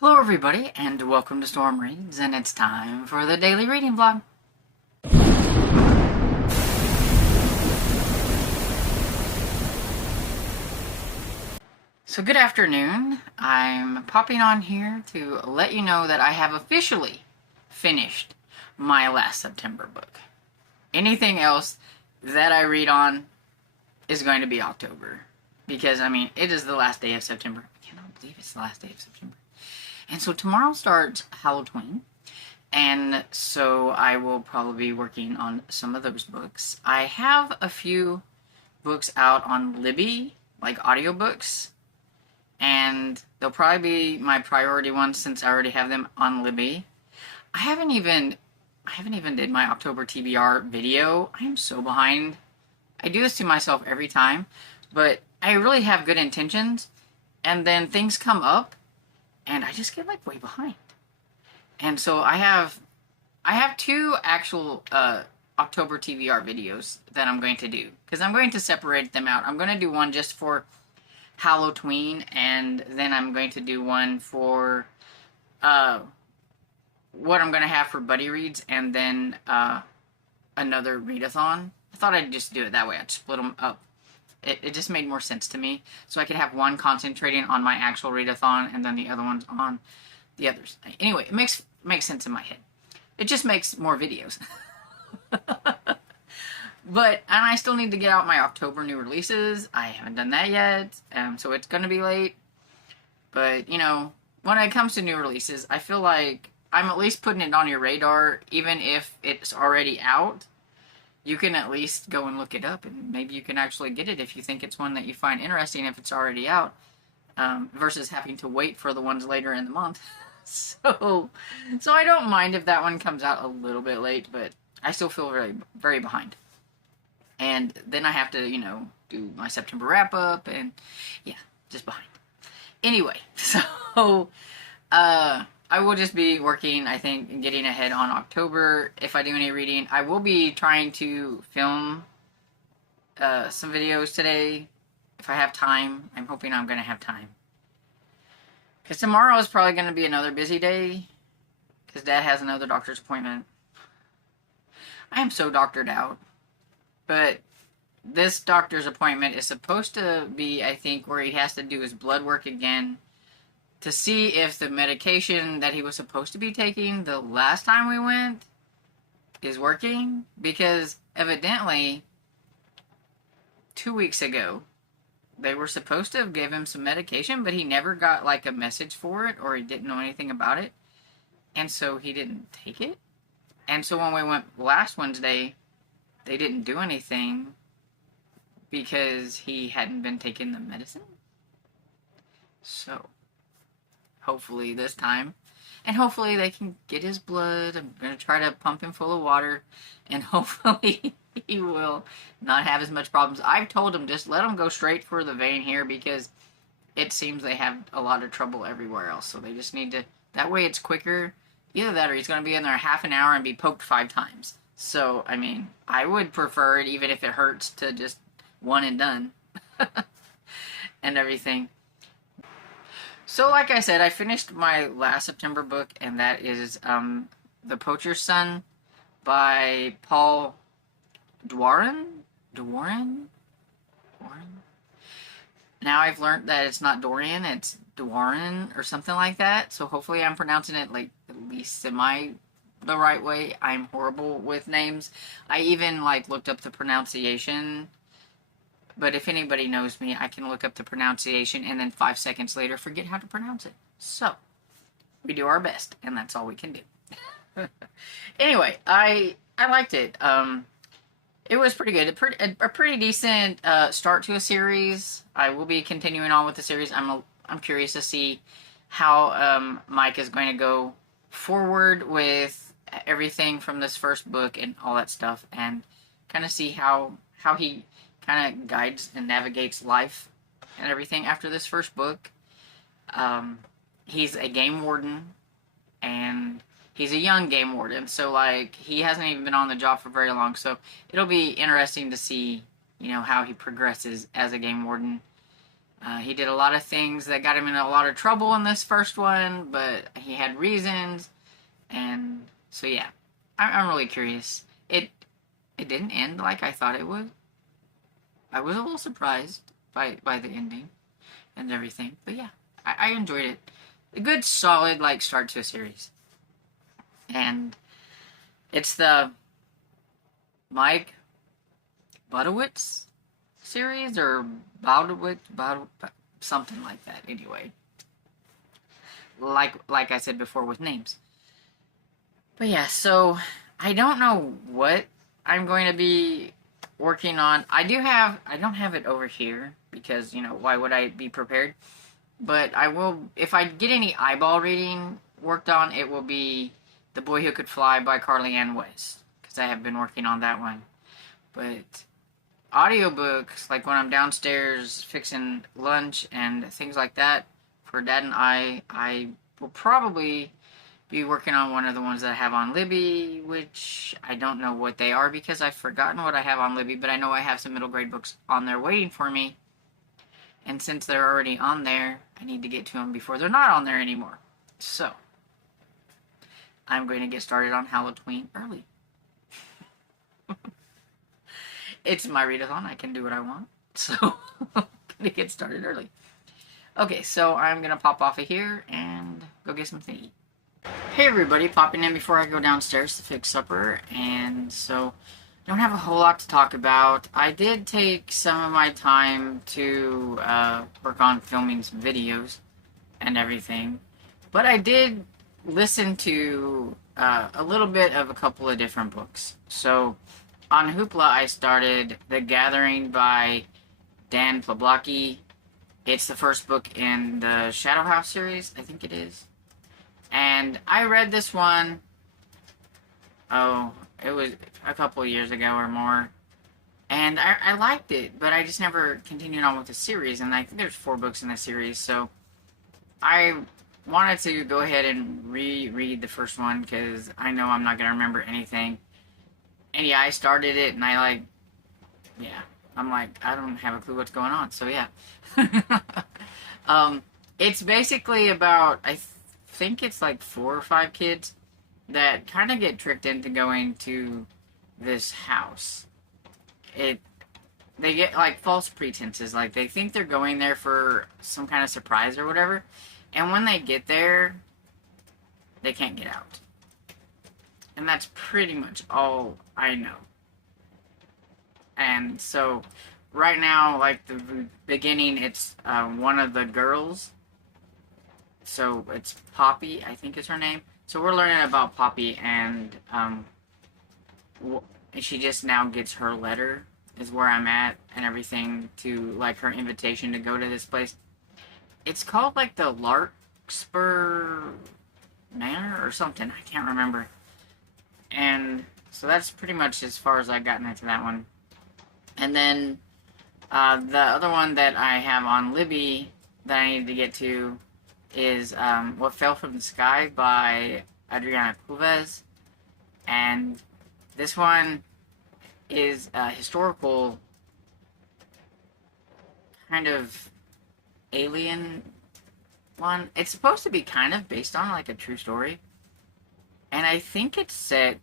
Hello everybody, and welcome to Storm Reads, and it's time for the daily reading vlog. So good afternoon. I'm popping on here to let you know that I have officially finished my last September book. Anything else that I read on is going to be October. Because, I mean, it is the last day of September. I cannot believe it's the last day of September. And so tomorrow starts Halloween. And so I will probably be working on some of those books. I have a few books out on Libby, like audiobooks. And they'll probably be my priority ones since I already have them on Libby. I haven't even did my October TBR video. I am so behind. I do this to myself every time, but I really have good intentions, and then things come up, and I just get like way behind. And so I have two actual October TBR videos that I'm going to do, because I'm going to separate them out. I'm going to do one just for Halloween, and then I'm going to do one for what I'm going to have for buddy reads, and then another readathon. I thought I'd just do it that way. I'd split them up. It just made more sense to me, so I could have one concentrating on my actual readathon, and then the other ones on the others. Anyway, it makes sense in my head. It just makes more videos. And I still need to get out my October new releases. I haven't done that yet, so it's going to be late. But, you know, when it comes to new releases, I feel like I'm at least putting it on your radar, even if it's already out. You can at least go and look it up, and maybe you can actually get it if you think it's one that you find interesting if it's already out, versus having to wait for the ones later in the month. So I don't mind if that one comes out a little bit late, but I still feel very, very behind. And then I have to, you know, do my September wrap-up, and yeah, just behind. Anyway, so I will just be working, I think, and getting ahead on October. If I do any reading, I will be trying to film some videos today. If I have time. I'm hoping I'm going to have time. Because tomorrow is probably going to be another busy day. Because Dad has another doctor's appointment. I am so doctored out. But this doctor's appointment is supposed to be, I think, where he has to do his blood work again to see if the medication that he was supposed to be taking the last time we went is working. Because evidently, 2 weeks ago, they were supposed to have given him some medication, but he never got like a message for it, or he didn't know anything about it. And so he didn't take it. And so when we went last Wednesday, they didn't do anything because he hadn't been taking the medicine. So hopefully this time, and hopefully they can get his blood. I'm going to try to pump him full of water, and hopefully he will not have as much problems. I've told him just let him go straight for the vein here, because it seems they have a lot of trouble everywhere else. So they just need to, that way it's quicker. Either that, or he's going to be in there half an hour and be poked 5 times. So, I mean, I would prefer it, even if it hurts, to just one and done. And everything. So, like I said, I finished my last September book, and that is The Poacher's Son by Paul Dwarin? Now I've learned that it's not Dorian, it's Dwarin or something like that. So hopefully I'm pronouncing it like at least semi the right way. I'm horrible with names. I even like looked up the pronunciation. But if anybody knows me, I can look up the pronunciation and then 5 seconds later forget how to pronounce it. So, we do our best, and that's all we can do. Anyway, I liked it. It was pretty good. A pretty decent start to a series. I will be continuing on with the series. I'm curious to see how Mike is going to go forward with everything from this first book and all that stuff, and kind of see how he kind of guides and navigates life and everything after this first book. He's a game warden, and he's a young game warden, so like he hasn't even been on the job for very long. So it'll be interesting to see, you know, how he progresses as a game warden. He did a lot of things that got him in a lot of trouble in this first one, but he had reasons, and so yeah, I'm really curious. It didn't end like I thought it would. I was a little surprised by the ending and everything, but yeah, I enjoyed it. A good solid like start to a series, and it's the Mike Budowitz series or Baldwin, something like that. Anyway, like I said before with names. But yeah, so I don't know what I'm going to be working on. I don't have it over here because, you know, why would I be prepared? But I will, if I get any eyeball reading worked on, it will be The Boy Who Could Fly by Carly Ann West, because I have been working on that one. But audiobooks, like when I'm downstairs fixing lunch and things like that for Dad and I will probably be working on one of the ones that I have on Libby, which I don't know what they are because I've forgotten what I have on Libby, but I know I have some middle grade books on there waiting for me. And since they're already on there, I need to get to them before they're not on there anymore. So, I'm going to get started on Halloween early. It's my readathon. I can do what I want. So, I'm going to get started early. Okay, so I'm going to pop off of here and go get something to eat. Hey everybody, popping in before I go downstairs to fix supper, and so don't have a whole lot to talk about. I did take some of my time to work on filming some videos and everything, but I did listen to a little bit of a couple of different books. So on Hoopla, I started The Gathering by Dan Plablocky. It's the first book in the Shadow House series, I think it is. And I read this one, it was a couple of years ago or more. And I liked it, but I just never continued on with the series. And I think there's 4 books in the series, so I wanted to go ahead and reread the first one, because I know I'm not going to remember anything. And yeah, I started it, and I'm like, I don't have a clue what's going on, so yeah. It's basically about, I think it's like 4 or 5 kids that kind of get tricked into going to this house. They get like false pretenses, like they think they're going there for some kind of surprise or whatever, and when they get there, they can't get out. And that's pretty much all I know. And so, right now, like the beginning, it's one of the girls. So it's Poppy, I think is her name. So we're learning about Poppy, and she just now gets her letter, is where I'm at, and everything, to like her invitation to go to this place. It's called like the Larkspur Manor or something. I can't remember. And so that's pretty much as far as I've gotten into that one. And then the other one that I have on Libby that I need to get to is What Fell from the Sky by Adriana Cuevas. And this one is a historical kind of alien one. It's supposed to be kind of based on like a true story. And I think it's set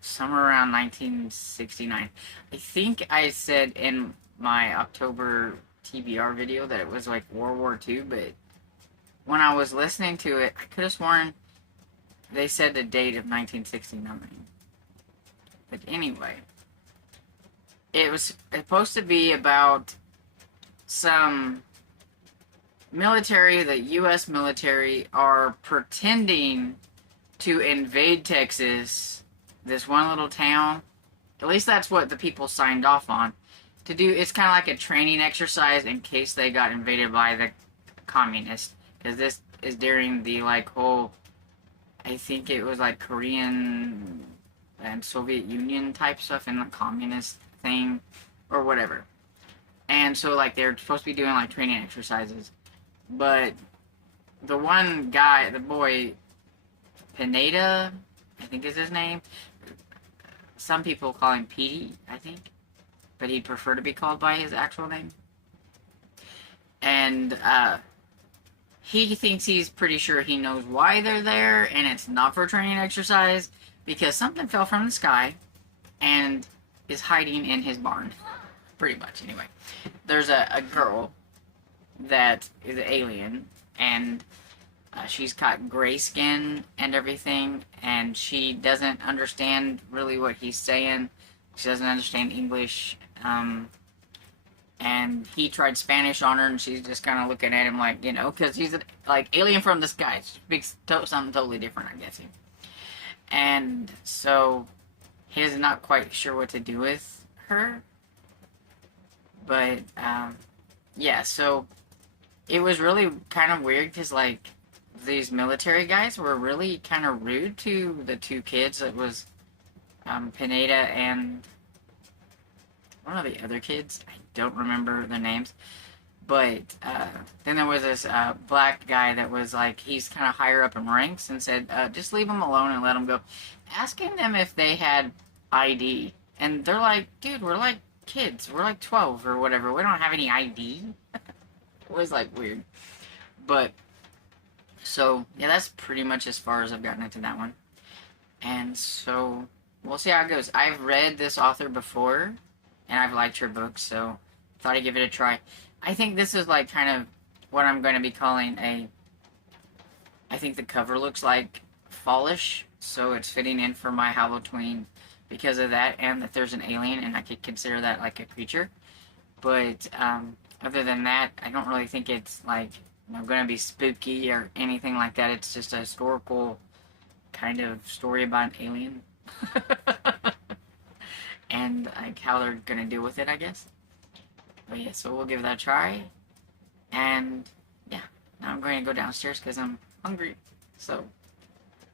somewhere around 1969. I think I said in my October TBR video that it was like World War II, but when I was listening to it, I could have sworn they said the date of 1969. But anyway, it was supposed to be about some military, the U.S. military, are pretending to invade Texas, this one little town. At least that's what the people signed off on to do. It's kind of like a training exercise in case they got invaded by the communists. Because this is during the, like, whole, I think it was, like, Korean and Soviet Union type stuff and the communist thing, or whatever. And so, like, they're supposed to be doing, like, training exercises. But the one guy, the boy, Pineda, I think is his name. Some people call him Petey, I think. But he'd prefer to be called by his actual name. And he thinks he's pretty sure he knows why they're there, and it's not for training exercise, because something fell from the sky and is hiding in his barn. Pretty much, anyway. There's a girl that is an alien, and she's got gray skin and everything, and she doesn't understand really what he's saying. She doesn't understand English, and he tried Spanish on her, and she's just kind of looking at him like, you know, because he's like alien from the sky. She speaks something totally different, I'm guessing. And so he's not quite sure what to do with her. But, yeah, so it was really kind of weird because, like, these military guys were really kind of rude to the two kids. It was Pineda and one of the other kids. I don't remember their names. But then there was this black guy that was like, he's kind of higher up in ranks, and said, just leave them alone and let them go. Asking them if they had ID. And they're like, dude, we're like kids. We're like 12 or whatever. We don't have any ID. It was like weird. But, so, yeah, that's pretty much as far as I've gotten into that one. And so, we'll see how it goes. I've read this author before, and I've liked her books, so thought I'd give it a try. I think this is like kind of what I'm going to be calling I think the cover looks like fallish, so it's fitting in for my Halloween because of that, and that there's an alien, and I could consider that like a creature. But other than that, I don't really think it's like, you know, going to be spooky or anything like that. It's just a historical kind of story about an alien. And like how they're going to deal with it, I guess. But yeah, so we'll give that a try. And yeah, now I'm going to go downstairs because I'm hungry. So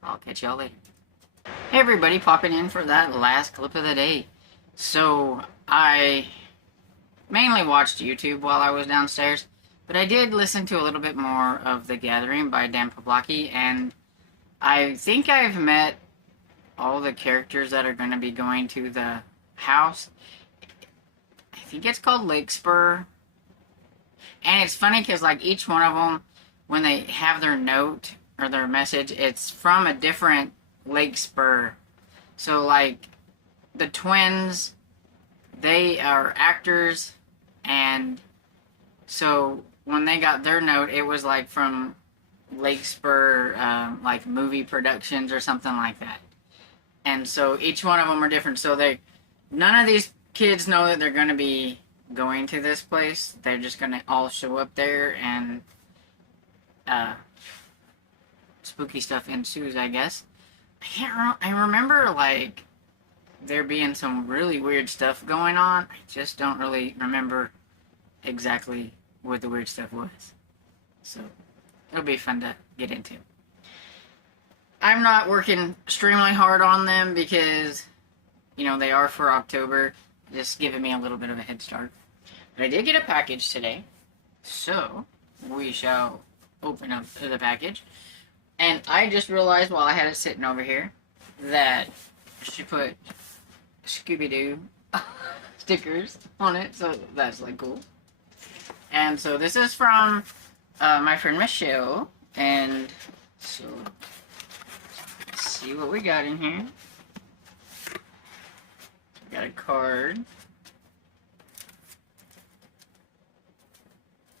I'll catch y'all later. Hey everybody, popping in for that last clip of the day. So I mainly watched YouTube while I was downstairs, but I did listen to a little bit more of The Gathering by Dan Pawlowski, and I think I've met all the characters that are going to be going to the house. I think it's called Lakespur. And it's funny because, like, each one of them, when they have their note or their message, it's from a different Lakespur. So, like, the twins, they are actors, and so when they got their note, it was, like, from Lakespur, like, movie productions or something like that. And so each one of them are different. So none of these kids know that they're going to be going to this place. They're just going to all show up there, and spooky stuff ensues, I guess. I remember, like, there being some really weird stuff going on. I just don't really remember exactly what the weird stuff was. So it'll be fun to get into. I'm not working extremely hard on them because, you know, they are for October, just giving me a little bit of a head start. But I did get a package today, so we shall open up the package. And I just realized while I had it sitting over here that she put Scooby-Doo stickers on it, so that's like cool. And so this is from my friend Michelle, and so let's see what we got in here. We got a card.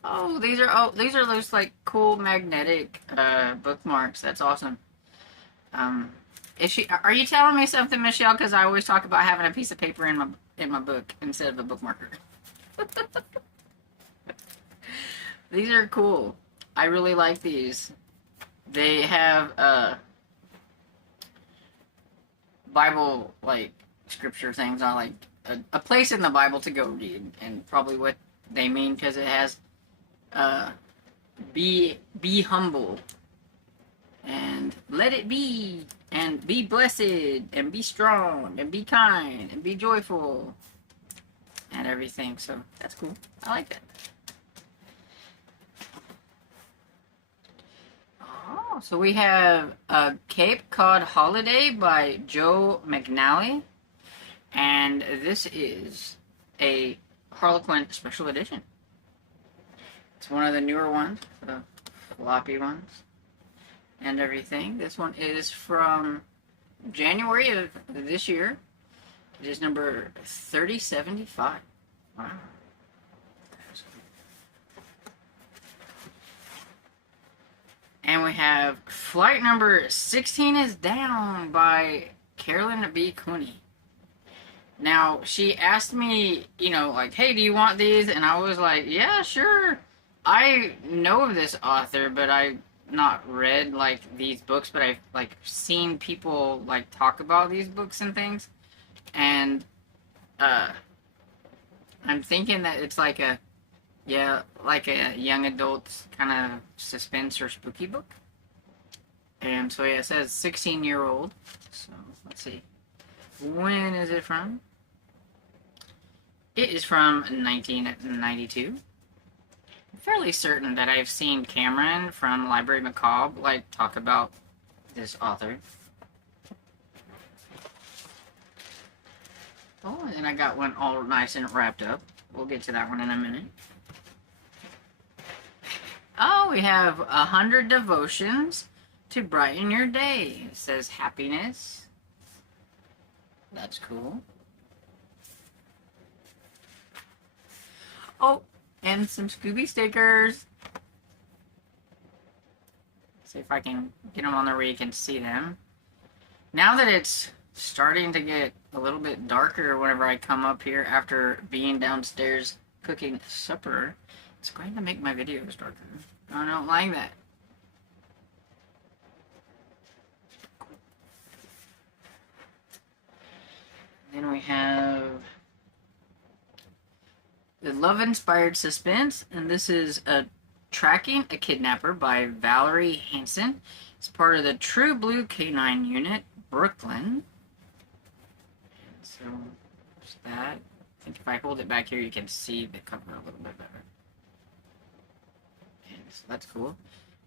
Oh, these are those like cool magnetic bookmarks. That's awesome. Are you telling me something, Michelle? Because I always talk about having a piece of paper in my book instead of a bookmarker. These are cool. I really like these. They have Bible like scripture things on, like a place in the Bible to go read, and probably what they mean, because it has be humble, and let it be, and be blessed, and be strong, and be kind, and be joyful, and everything. So that's cool. I like that. Oh, so we have Cape Cod Holiday by Joe McNally, and this is a Harlequin special edition. It's one of the newer ones, the floppy ones, and everything. This one is from January of this year. It is number 3075. Wow. And we have Flight Number 16 is Down by Carolyn B. Cooney. Now, she asked me, you know, like, hey, do you want these? And I was like, yeah, sure. I know of this author, but I've not read, like, these books, but I've, like, seen people, like, talk about these books and things. And, I'm thinking that it's like a, yeah, like a young adult kind of suspense or spooky book. And so, yeah, it says 16-year-old. So, let's see. When is it from? It is from 1992. I'm fairly certain that I've seen Cameron from Library Macabre, like, talk about this author. Oh, and then I got one all nice and wrapped up. We'll get to that one in a minute. Oh, we have 100 devotions to brighten your day. It says happiness. That's cool. Oh, and some Scooby stickers. See if I can get them on there where you can see them. Now that it's starting to get a little bit darker whenever I come up here after being downstairs cooking supper, it's going to make my videos darker. I don't like that. Then we have the love-inspired suspense, and this is Tracking a Kidnapper by Valerie Hansen. It's part of the True Blue K9 unit, Brooklyn. And so, there's that. I think if I hold it back here, you can see the cover a little bit better. And so that's cool.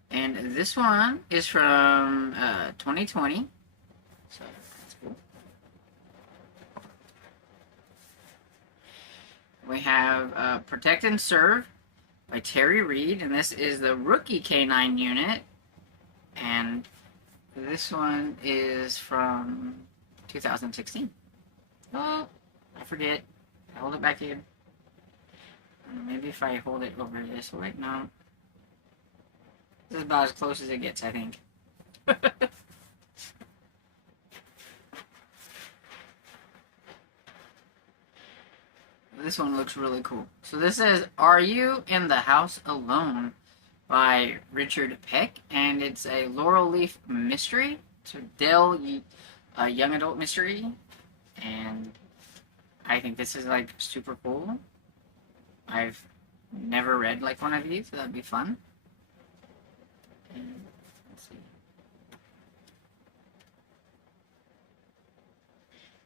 And this one is from 2020. So that's cool. We have Protect and Serve by Terry Reed, and this is the Rookie K9 unit. And this one is from 2016. Oh, I forget. I hold it back here. Maybe if I hold it over this way. No. This is about as close as it gets, I think. This one looks really cool. So this says, Are You in the House Alone? By Richard Peck. And it's a Laurel Leaf mystery. It's a young adult mystery. And I think this is, like, super cool. I've never read, like, one of these, so that'd be fun. And let's see.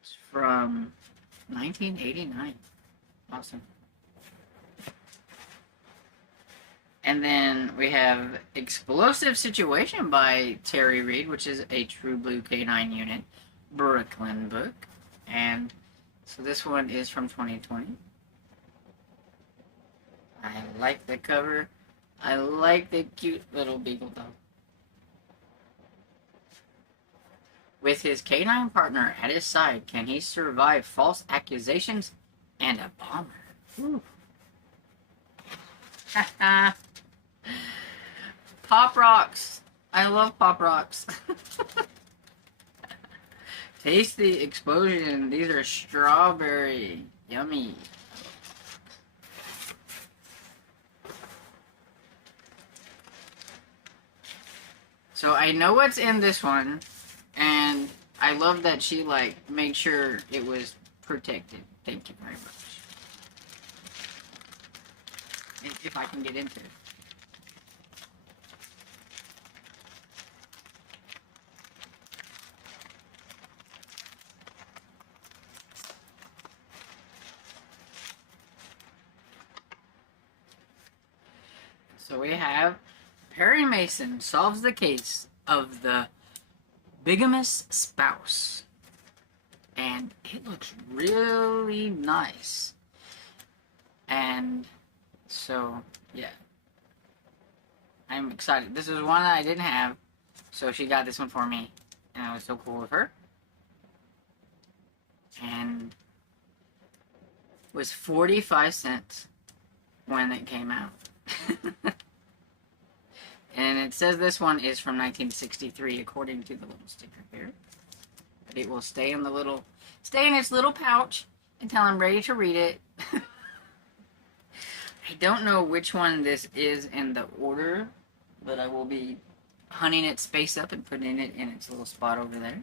It's from 1989. Awesome. And then we have Explosive Situation by Terry Reed, which is a True Blue K9 unit Brooklyn book. And so this one is from 2020. I like the cover. I like the cute little beagle dog. With his canine partner at his side, can he survive false accusations and a bomber? Pop Rocks. I love Pop Rocks. Taste the explosion. These are strawberry. Yummy. So I know what's in this one, and I love that she, like, made sure it was protected. Thank you very much. If I can get into it. So we have Perry Mason solves the case of the bigamous spouse. And it looks really nice. And so, yeah. I'm excited. This is one that I didn't have, so she got this one for me, and I was so cool with her. And it was 45 cents when it came out. And it says this one is from 1963, according to the little sticker here. But it will stay in its little pouch until I'm ready to read it. I don't know which one this is in the order, but I will be hunting its space up and putting it in its little spot over there.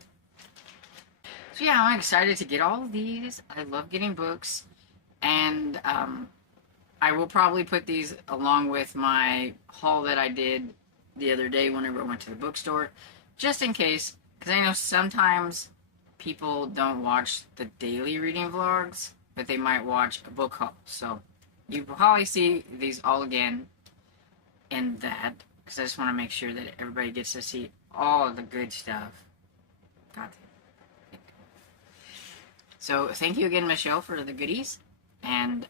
So yeah, I'm excited to get all of these. I love getting books, and I will probably put these along with my haul that I did the other day whenever I went to the bookstore, just in case, because I know sometimes people don't watch the daily reading vlogs, but they might watch a book haul. So you will probably see these all again in that, because I just want to make sure that everybody gets to see all of the good stuff. God. So thank you again, Michelle, for the goodies, and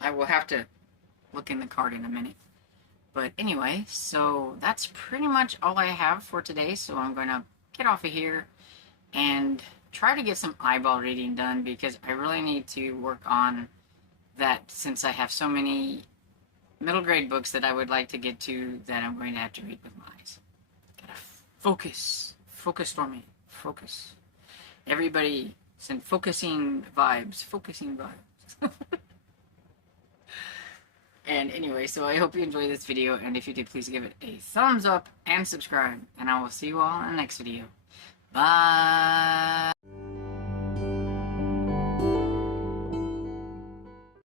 I will have to look in the card in a minute. But anyway, so that's pretty much all I have for today, so I'm going to get off of here and try to get some eyeball reading done, because I really need to work on that, since I have so many middle grade books that I would like to get to that I'm going to have to read with my eyes. Gotta focus. Focus for me. Focus. Everybody send focusing vibes. Focusing vibes. And anyway, so I hope you enjoyed this video, and if you did, please give it a thumbs up and subscribe, and I will see you all in the next video. Bye!